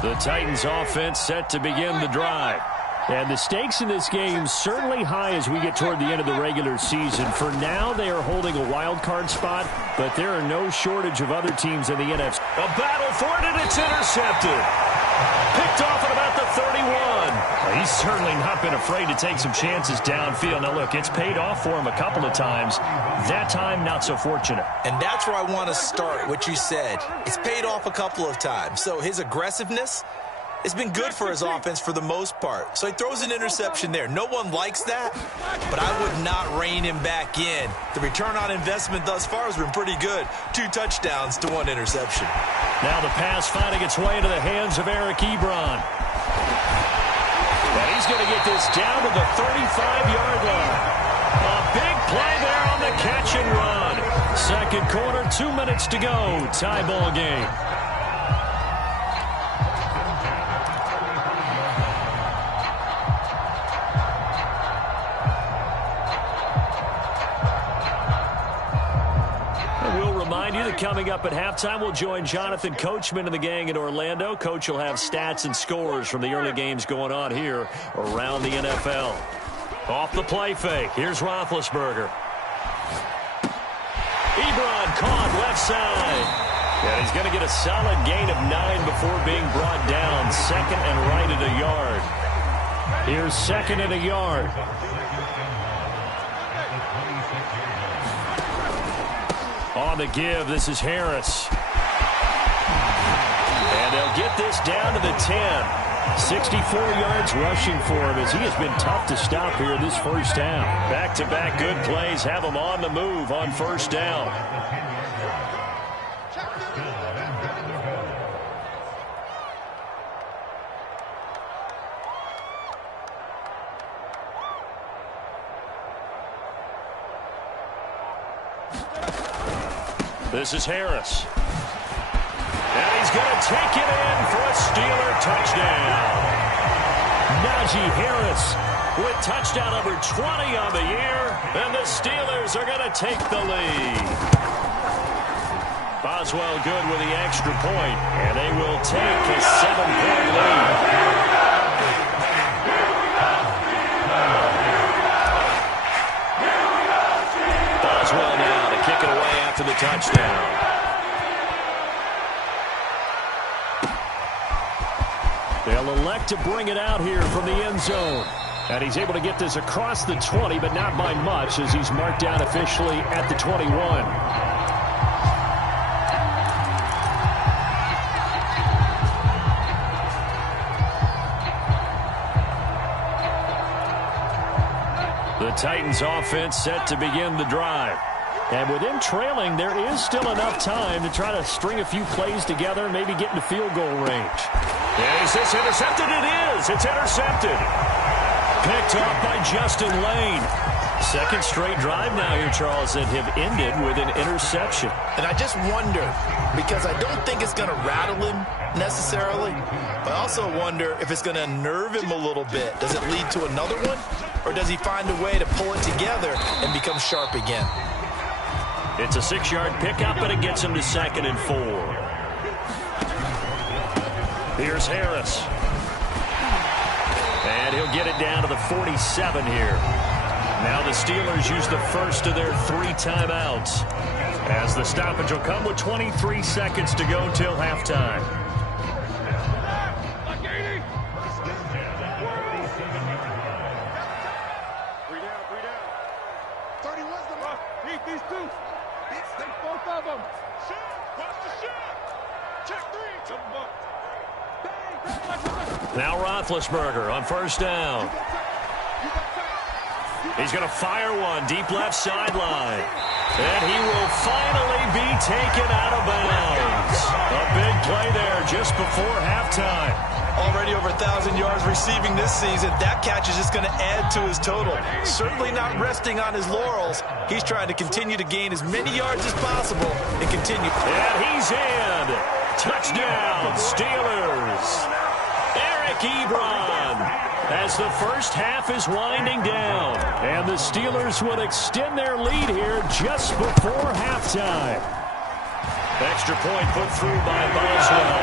The Titans offense set to begin the drive. And the stakes in this game certainly high as we get toward the end of the regular season. For now, they are holding a wild card spot, but there are no shortage of other teams in the NFC. A battle for it, and it's intercepted. Picked off at about the 31. Well, he's certainly not been afraid to take some chances downfield. Now, look, it's paid off for him a couple of times. That time, not so fortunate. And that's where I want to start, what you said. It's paid off a couple of times. So his aggressiveness, it's been good for his offense for the most part. So he throws an interception there. No one likes that, but I would not rein him back in. The return on investment thus far has been pretty good. 2 touchdowns to 1 interception. Now the pass finding its way into the hands of Eric Ebron. And he's going to get this down to the 35-yard line. A big play there on the catch and run. Second quarter, 2 minutes to go. Tie ball game. Coming up at halftime, we'll join Jonathan Coachman and the gang in Orlando. Coach will have stats and scores from the early games going on here around the NFL. Off the play fake. Here's Roethlisberger. Ebron caught left side. And he's going to get a solid gain of 9 before being brought down. Second and right at a yard. Here's second and a yard. On the give, this is Harris. And they'll get this down to the 10. 64 yards rushing for him as he has been tough to stop here this first half. Back-to-back good plays have him on the move on first down. This is Harris. And he's going to take it in for a Steeler touchdown. Najee Harris with touchdown number 20 on the year. And the Steelers are going to take the lead. Boswell good with the extra point. And they will take a 7-point lead. Boswell now to kick it away after the touchdown. They'll elect to bring it out here from the end zone. And he's able to get this across the 20, but not by much as he's marked down officially at the 21. The Titans offense set to begin the drive. And with him trailing, there is still enough time to try to string a few plays together, maybe get into field goal range. Is this intercepted? It is. It's intercepted. Picked off by Justin Lane. Second straight drive now here, Charles, that have ended with an interception. And I just wonder, because I don't think it's going to rattle him necessarily, but I also wonder if it's going to unnerve him a little bit. Does it lead to another one? Or does he find a way to pull it together and become sharp again? It's a 6-yard pickup, but it gets him to 2nd and 4. Here's Harris. And he'll get it down to the 47 here. Now the Steelers use the first of their 3 timeouts, as the stoppage will come with 23 seconds to go till halftime. Now Roethlisberger on first down. He's going to fire one deep left sideline. And he will finally be taken out of bounds. A big play there just before halftime. Already over 1,000 yards receiving this season. That catch is just going to add to his total. Certainly not resting on his laurels. He's trying to continue to gain as many yards as possible and continue. And he's in. Touchdown, Steelers. Eric Ebron, as the first half is winding down. And the Steelers will extend their lead here just before halftime. Extra point put through by Boswell.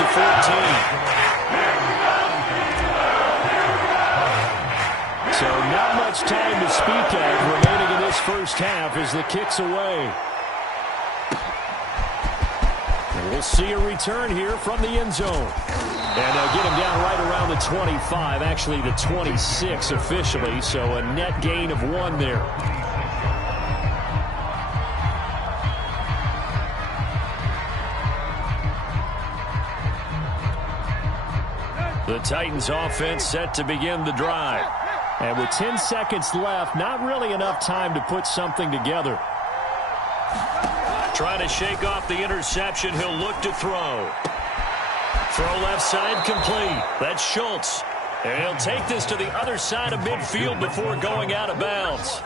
to 14. So not much time to speak of remaining in this first half as the kick's away. And we'll see a return here from the end zone. And they'll get him down right around the 25, actually the 26 officially, so a net gain of 1 there. The Titans offense set to begin the drive. And with 10 seconds left, not really enough time to put something together. Trying to shake off the interception. He'll look to throw. Throw left side complete. That's Schultz. And he'll take this to the other side of midfield before going out of bounds.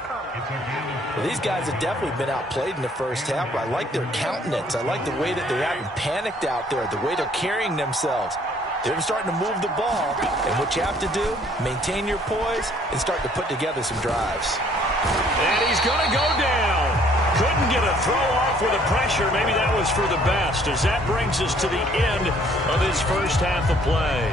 Well, these guys have definitely been outplayed in the first half. I like their countenance. I like the way that they haven't panicked out there, the way they're carrying themselves. They're starting to move the ball, and what you have to do, maintain your poise and start to put together some drives. And he's going to go down. Couldn't get a throw off with the pressure. Maybe that was for the best, as that brings us to the end of his first half of play.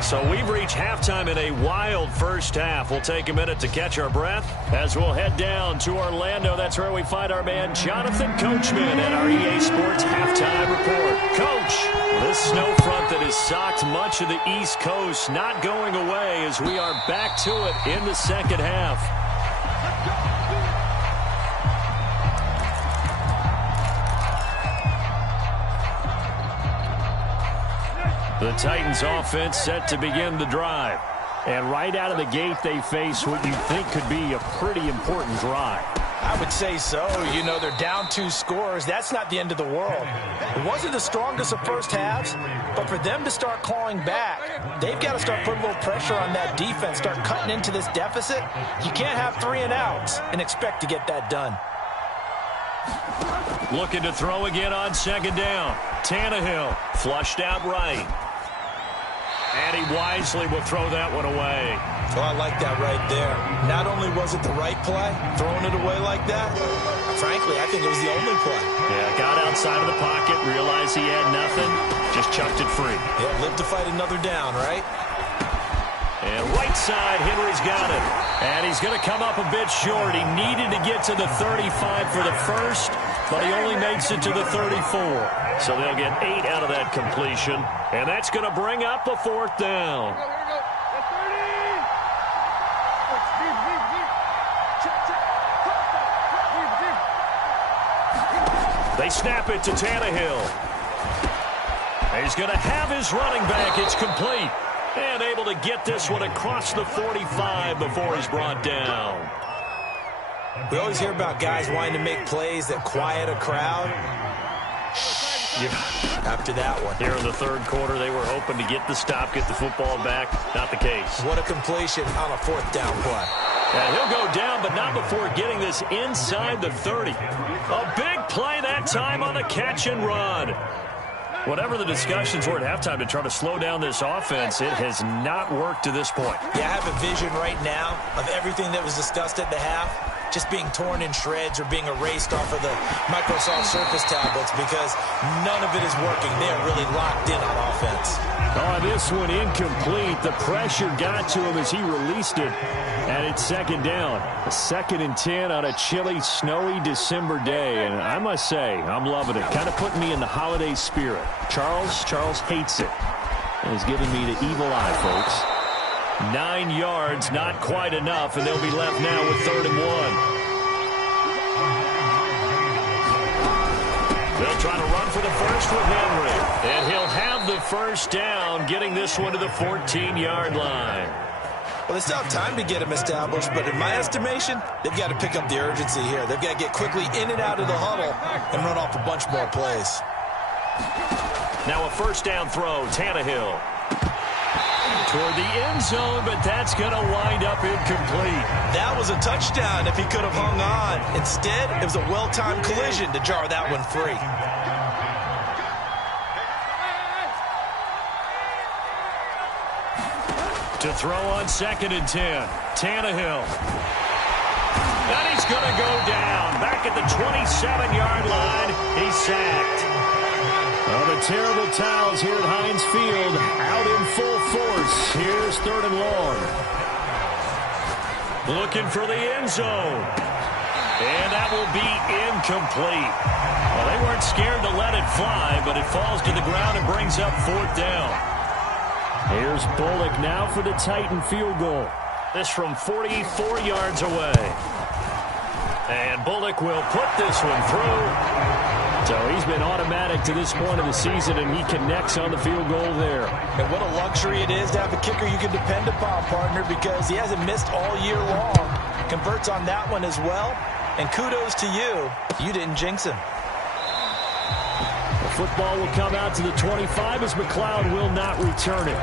So we've reached halftime in a wild first half. We'll take a minute to catch our breath as we'll head down to Orlando. That's where we find our man Jonathan Coachman at our EA Sports Halftime Report. Coach, this snow front that has socked much of the East Coast not going away as we are back to it in the second half. The Titans offense set to begin the drive. And right out of the gate, they face what you think could be a pretty important drive. I would say so. You know, they're down 2 scores. That's not the end of the world. It wasn't the strongest of first halves, but for them to start clawing back, they've got to start putting a little pressure on that defense, start cutting into this deficit. You can't have 3 and outs and expect to get that done. Looking to throw again on second down. Tannehill flushed out right. And he wisely will throw that one away. Oh, I like that right there. Not only was it the right play, throwing it away like that, frankly, I think it was the only play. Yeah, got outside of the pocket, realized he had nothing, just chucked it free. Yeah, lived to fight another down, right? And right side, Henry's got it. And he's going to come up a bit short. He needed to get to the 35 for the first, but he only makes it to the 34. So they'll get 8 out of that completion. And that's going to bring up a 4th down. They snap it to Tannehill. He's going to have his running back. It's complete. And able to get this one across the 45 before he's brought down. We always hear about guys wanting to make plays that quiet a crowd. Yeah. After that one. Here in the third quarter, they were hoping to get the stop, get the football back. Not the case. What a completion on a 4th down play. And he'll go down, but not before getting this inside the 30. A big play that time on the catch and run. Whatever the discussions were at halftime to try to slow down this offense, it has not worked to this point. Yeah, I have a vision right now of everything that was discussed at the half just being torn in shreds or being erased off of the Microsoft Surface tablets because none of it is working. They're really locked in on offense. Oh, this one incomplete. The pressure got to him as he released it. And it's second down. A 2nd and 10 on a chilly, snowy December day. And I must say, I'm loving it. Kind of putting me in the holiday spirit. Charles hates it. And he's giving me the evil eye, folks. 9 yards, not quite enough, and they'll be left now with 3rd and 1. They'll try to run for the first with Henry. And he'll have the first down, getting this one to the 14-yard line. Well, they still have time to get him established, but in my estimation, they've got to pick up the urgency here. They've got to get quickly in and out of the huddle and run off a bunch more plays. Now a first down throw, Tannehill. Toward the end zone, but that's going to wind up incomplete. That was a touchdown if he could have hung on. Instead, it was a well-timed collision to jar that one free. To throw on 2nd and 10. Tannehill. And he's going to go down. Back at the 27-yard line. He's sacked. Well, the terrible towels here at Heinz Field out in full force. Here's 3rd and long. Looking for the end zone. And that will be incomplete. Well, they weren't scared to let it fly, but it falls to the ground and brings up 4th down. Here's Bullock now for the Titan field goal. This from 44 yards away. And Bullock will put this one through. So he's been automatic to this point of the season, and he connects on the field goal there. And what a luxury it is to have a kicker you can depend upon, partner, because he hasn't missed all year long. Converts on that one as well. And kudos to you. You didn't jinx him. The football will come out to the 25 as McLeod will not return it.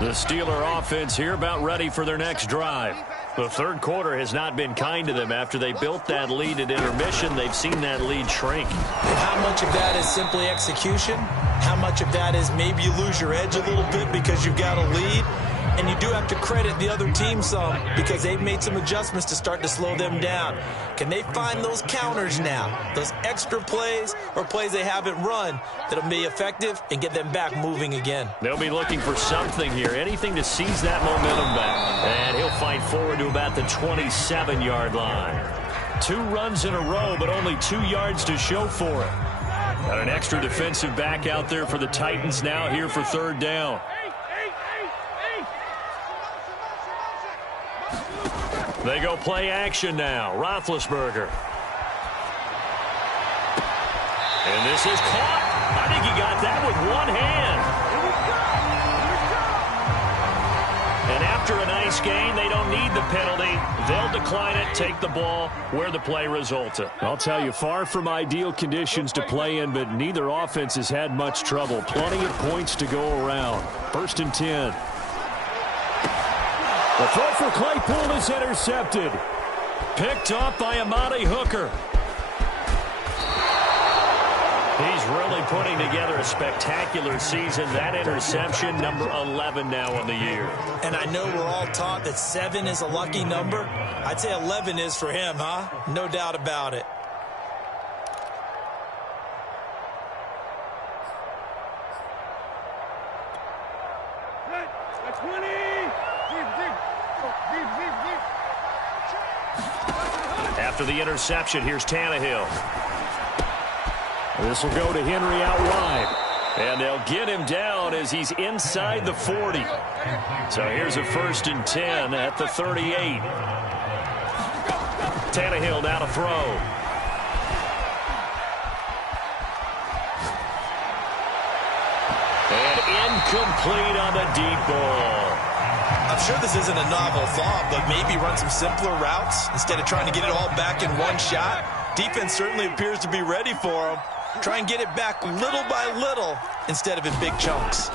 The Steeler offense here about ready for their next drive. The third quarter has not been kind to them. After they built that lead at intermission, they've seen that lead shrink. And how much of that is simply execution? How much of that is maybe you lose your edge a little bit because you've got a lead? And you do have to credit the other team some because they've made some adjustments to start to slow them down. Can they find those counters now, those extra plays or plays they haven't run that'll be effective and get them back moving again? They'll be looking for something here, anything to seize that momentum back. And he'll fight forward to about the 27-yard line. 2 runs in a row, but only 2 yards to show for it. Got an extra defensive back out there for the Titans now here for 3rd down. They go play action now. Roethlisberger. And this is caught. I think he got that with one hand. And after a nice gain, they don't need the penalty. They'll decline it, take the ball where the play resulted. I'll tell you, far from ideal conditions to play in, but neither offense has had much trouble. Plenty of points to go around. 1st and 10. The throw for Claypool is intercepted. Picked off by Amani Hooker. He's really putting together a spectacular season. That interception, number 11 now on the year. And I know we're all taught that 7 is a lucky number. I'd say 11 is for him, huh? No doubt about it. After the interception, here's Tannehill. This will go to Henry out wide. And they'll get him down as he's inside the 40. So here's a 1st and 10 at the 38. Tannehill now to throw. And incomplete on the deep ball. I'm sure this isn't a novel thought, but maybe run some simpler routes instead of trying to get it all back in one shot. Defense certainly appears to be ready for him. Try and get it back little by little instead of in big chunks.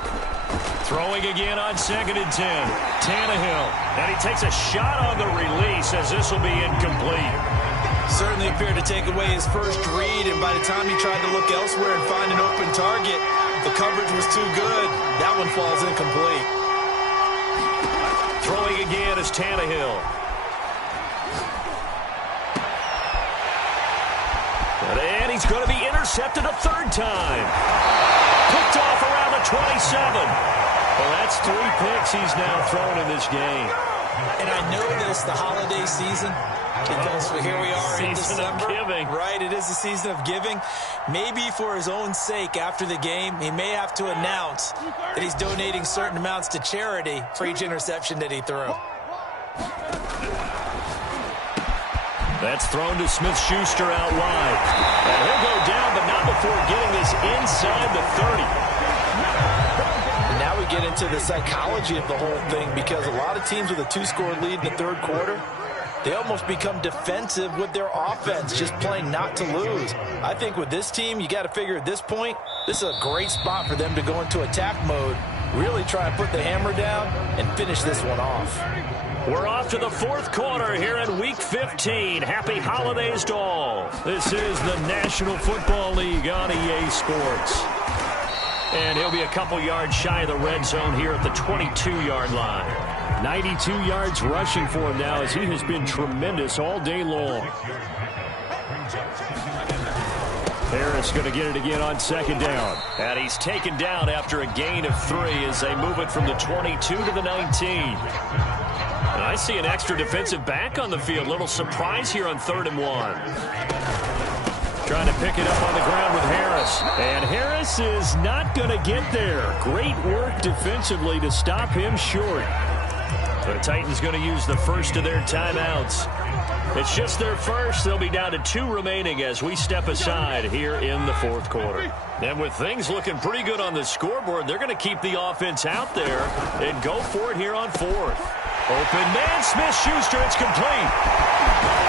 Throwing again on 2nd and 10. Tannehill. And he takes a shot on the release as this will be incomplete. Certainly appeared to take away his first read, and by the time he tried to look elsewhere and find an open target, the coverage was too good. That one falls incomplete. Throwing again is Tannehill. And he's going to be intercepted a 3rd time. Picked off around the 27. Well, that's 3 picks he's now thrown in this game. And I know this, the holiday season, because here we are in December. Season of giving. Right, it is the season of giving. Maybe for his own sake after the game, he may have to announce that he's donating certain amounts to charity for each interception that he threw. That's thrown to Smith-Schuster out wide. And he'll go down, but not before getting this inside the 30. And now we get into the psychology of the whole thing, because a lot of teams with a 2-score lead in the 3rd quarter, they almost become defensive with their offense, just playing not to lose. I think with this team, you got to figure at this point, this is a great spot for them to go into attack mode, really try and put the hammer down and finish this one off. We're off after the fourth quarter here in Week 15. Happy holidays to all. This is the National Football League on EA Sports. And he'll be a couple yards shy of the red zone here at the 22-yard line. 92 yards rushing for him now as he has been tremendous all day long. Harris going to get it again on second down. And he's taken down after a gain of 3 as they move it from the 22 to the 19. And I see an extra defensive back on the field. Little surprise here on 3rd and 1. Trying to pick it up on the ground with Harris. And Harris is not going to get there. Great work defensively to stop him short. The Titans going to use the first of their timeouts. It's just their first. They'll be down to 2 remaining as we step aside here in the fourth quarter. And with things looking pretty good on the scoreboard, they're going to keep the offense out there and go for it here on 4th. Open man, Smith-Schuster, it's complete.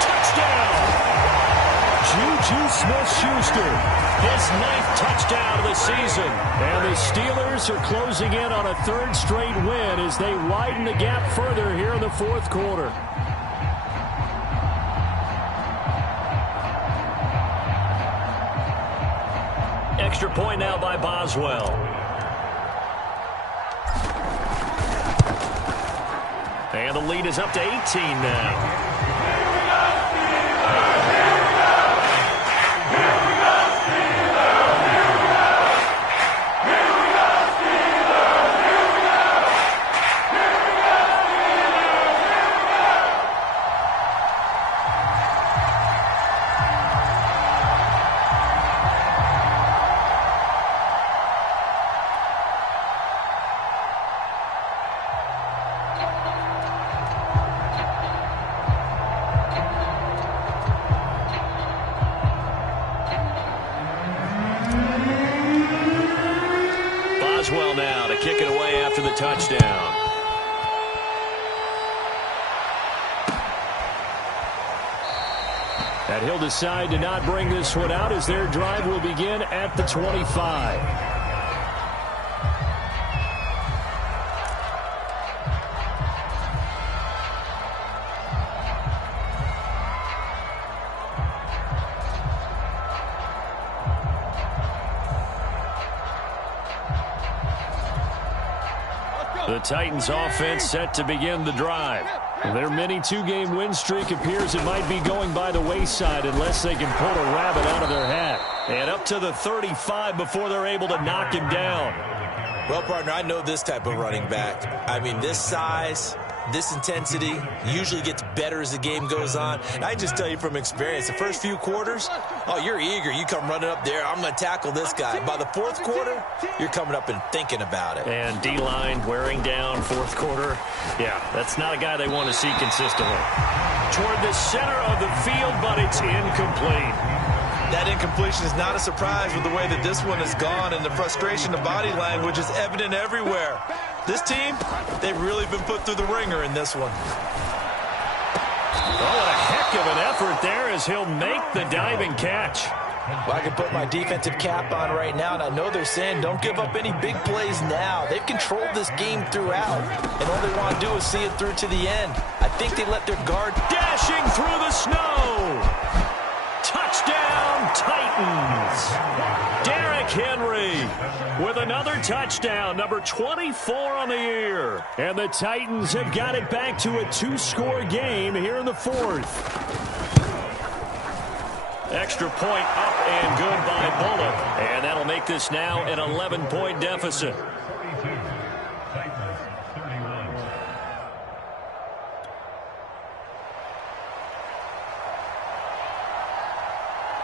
Touchdown! Juju Smith-Schuster, his 9th touchdown of the season. And the Steelers are closing in on a 3rd straight win as they widen the gap further here in the fourth quarter. Extra point now by Boswell. And the lead is up to 18 now. Boswell now to kick it away after the touchdown. And he'll decide to not bring this one out as their drive will begin at the 25. The Titans offense set to begin the drive. Their mini 2-game win streak appears it might be going by the wayside unless they can pull a rabbit out of their hat. And up to the 35 before they're able to knock him down. Well, partner, I know this type of running back. I mean, this size, this intensity usually gets better as the game goes on. And I just tell you from experience, the first few quarters, oh, you're eager. You come running up there, I'm going to tackle this guy. By the fourth quarter, you're coming up and thinking about it. And D-line wearing down fourth quarter. Yeah, that's not a guy they want to see consistently. Toward the center of the field, but it's incomplete. That incompletion is not a surprise with the way that this one has gone, and the frustration, the body language is evident everywhere. This team, they've really been put through the ringer in this one. Oh, what a heck of an effort there as he'll make the diving catch. Well, I can put my defensive cap on right now, and I know they're saying don't give up any big plays now. They've controlled this game throughout, and all they want to do is see it through to the end. I think they let their guard dashing through the snow. Touchdown, Titans. Derrick Henry with another touchdown, number 24 on the year. And the Titans have got it back to a 2-score game here in the fourth. Extra point up and good by Bullock. And that'll make this now an 11-point deficit.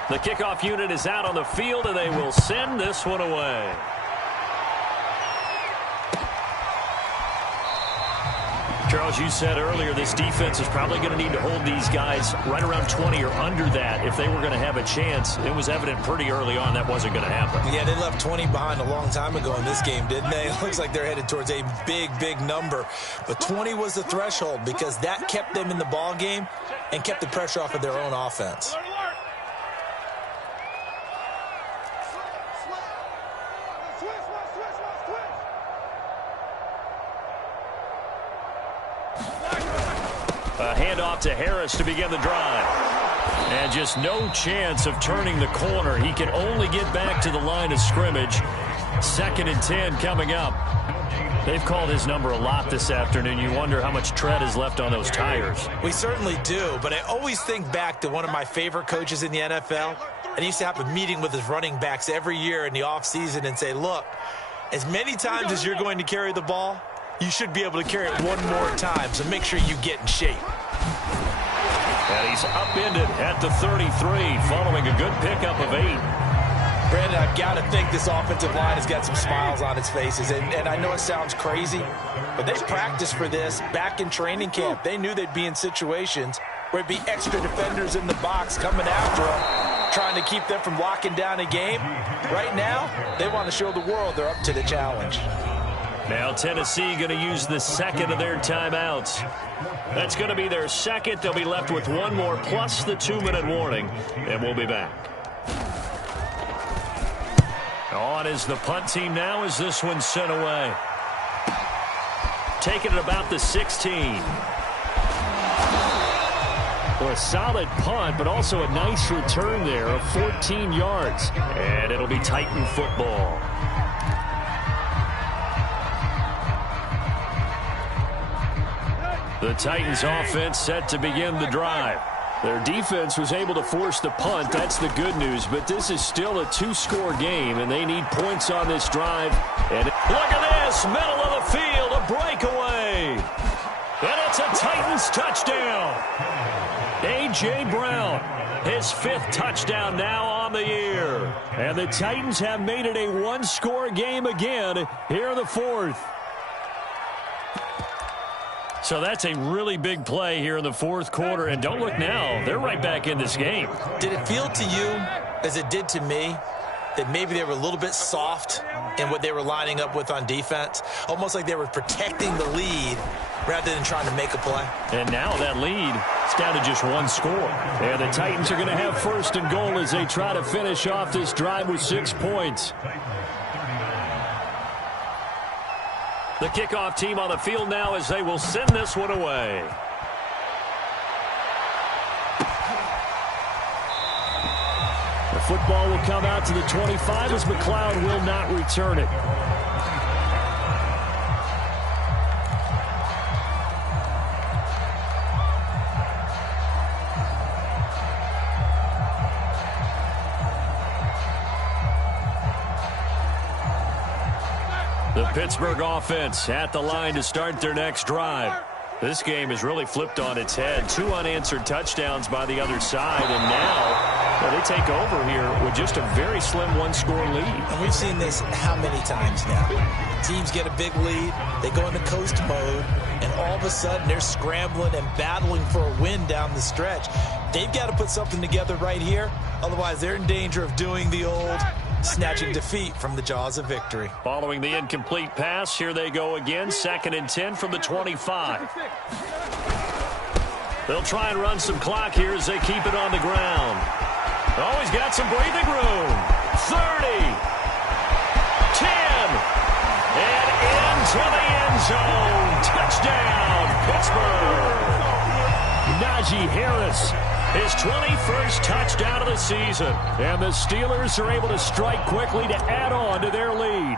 The kickoff unit is out on the field, and they will send this one away. Charles, you said earlier this defense is probably going to need to hold these guys right around 20 or under that if they were going to have a chance. It was evident pretty early on that wasn't going to happen. Yeah, they left 20 behind a long time ago in this game, didn't they? It looks like they're headed towards a big, big number. But 20 was the threshold because that kept them in the ball game and kept the pressure off of their own offense. A handoff to Harris to begin the drive. And just no chance of turning the corner. He can only get back to the line of scrimmage. 2nd and 10 coming up. They've called his number a lot this afternoon. You wonder how much tread is left on those tires. We certainly do, but I always think back to one of my favorite coaches in the NFL. And he used to have a meeting with his running backs every year in the offseason and say, look, as many times as you're going to carry the ball, you should be able to carry it one more time, so make sure you get in shape. And he's upended at the 33 following a good pickup of 8. Brandon, I've got to think this offensive line has got some smiles on its faces. And I know it sounds crazy, but they practiced for this back in training camp. They knew they'd be in situations where it'd be extra defenders in the box coming after them, trying to keep them from locking down a game. Right now, they want to show the world they're up to the challenge. Now Tennessee going to use the second of their timeouts. That's going to be their second. They'll be left with one more plus the 2-minute warning, and we'll be back. On is the punt team now as this one's sent away. Taking it about the 16. Well, a solid punt, but also a nice return there of 14 yards. And it'll be Titan football. The Titans offense set to begin the drive. Their defense was able to force the punt. That's the good news, but this is still a 2-score game, and they need points on this drive. And look at this, middle of the field, a breakaway. And it's a Titans touchdown. A.J. Brown, his 5th touchdown now on the year. And the Titans have made it a 1-score game again here in the 4th. So that's a really big play here in the 4th quarter. And don't look now, they're right back in this game. Did it feel to you, as it did to me, that maybe they were a little bit soft in what they were lining up with on defense? Almost like they were protecting the lead rather than trying to make a play. And now that lead is down to just 1 score. And the Titans are going to have 1st and goal as they try to finish off this drive with 6 points. The kickoff team on the field now as they will send this one away. The football will come out to the 25 as McLeod will not return it. The Pittsburgh offense at the line to start their next drive. This game has really flipped on its head. 2 unanswered touchdowns by the other side, and now they take over here with just a very slim 1-score lead. And we've seen this how many times now? Teams get a big lead, they go into coast mode, and all of a sudden they're scrambling and battling for a win down the stretch. They've got to put something together right here, otherwise they're in danger of doing the old snatching defeat from the jaws of victory. Following the incomplete pass, here they go again. 2nd and 10 from the 25. They'll try and run some clock here as they keep it on the ground. Oh, he's got some breathing room. 30. 10. And into the end zone. Touchdown, Pittsburgh. Najee Harris. His 21st touchdown of the season. And the Steelers are able to strike quickly to add on to their lead.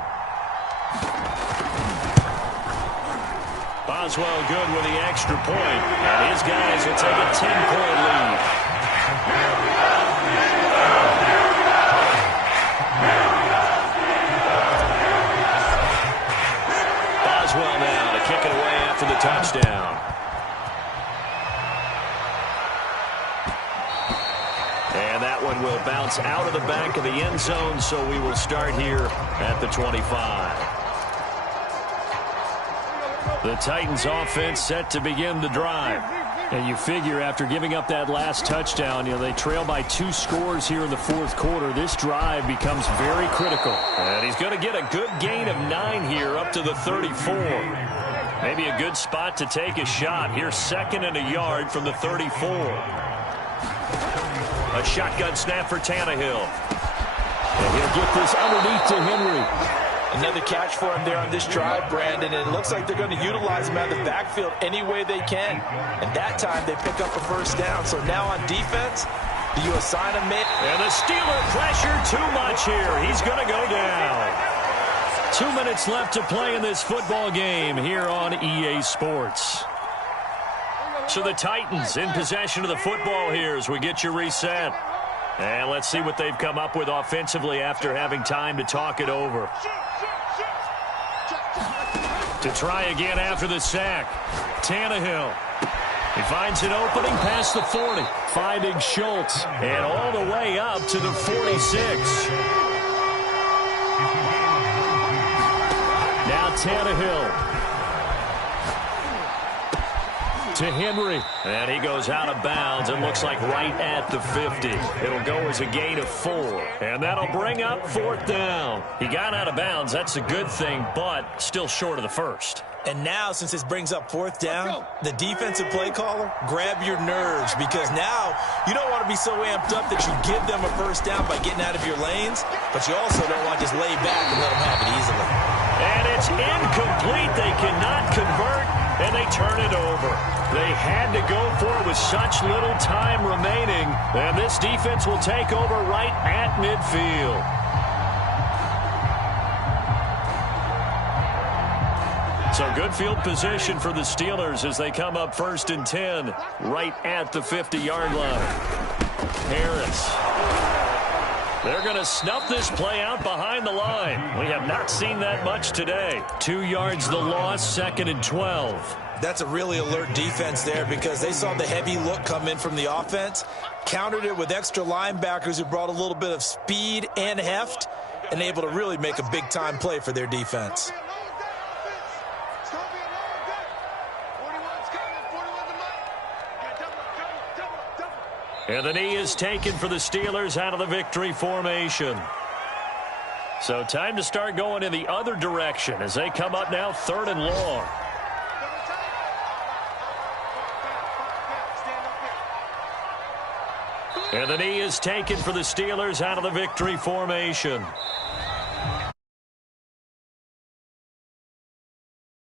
Boswell good with the extra point. And his guys will take a 10-point lead. Boswell now to kick it away after the touchdown. And that one will bounce out of the back of the end zone, so we will start here at the 25. The Titans offense set to begin the drive. And you figure after giving up that last touchdown, they trail by 2 scores here in the 4th quarter. This drive becomes very critical. And he's going to get a good gain of 9 here up to the 34. Maybe a good spot to take a shot. Here's 2nd and a yard from the 34. A shotgun snap for Tannehill. And he'll get this underneath to Henry. Another catch for him there on this drive, Brandon, and it looks like they're going to utilize him out of the backfield any way they can. And that time they pick up a first down. So now on defense, do you assign him in? And the Steeler pressure too much here. He's going to go down. 2 minutes left to play in this football game here on EA Sports. So the Titans in possession of the football here as we get you reset. And let's see what they've come up with offensively after having time to talk it over. To try again after the sack. Tannehill. He finds an opening past the 40. Finding Schultz. And all the way up to the 46. Now Tannehill. To Henry. And he goes out of bounds. It looks like right at the 50. It'll go as a gain of 4. And that'll bring up 4th down. He got out of bounds. That's a good thing, but still short of the first. And now, since this brings up 4th down, the defensive play caller, grab your nerves, because now you don't want to be so amped up that you give them a first down by getting out of your lanes, but you also don't want to just lay back and let them have it easily. And it's incomplete. They cannot convert, and they turn it over. They had to go for it with such little time remaining, and this defense will take over right at midfield. So good field position for the Steelers as they come up 1st and 10 right at the 50-yard line. Harris. They're going to snuff this play out behind the line. We have not seen that much today. 2 yards the loss, 2nd and 12. That's a really alert defense there because they saw the heavy look come in from the offense, countered it with extra linebackers who brought a little bit of speed and heft, and able to really make a big-time play for their defense. And the knee is taken for the Steelers out of the victory formation. So time to start going in the other direction as they come up now 3rd and long. And the knee is taken for the Steelers out of the victory formation.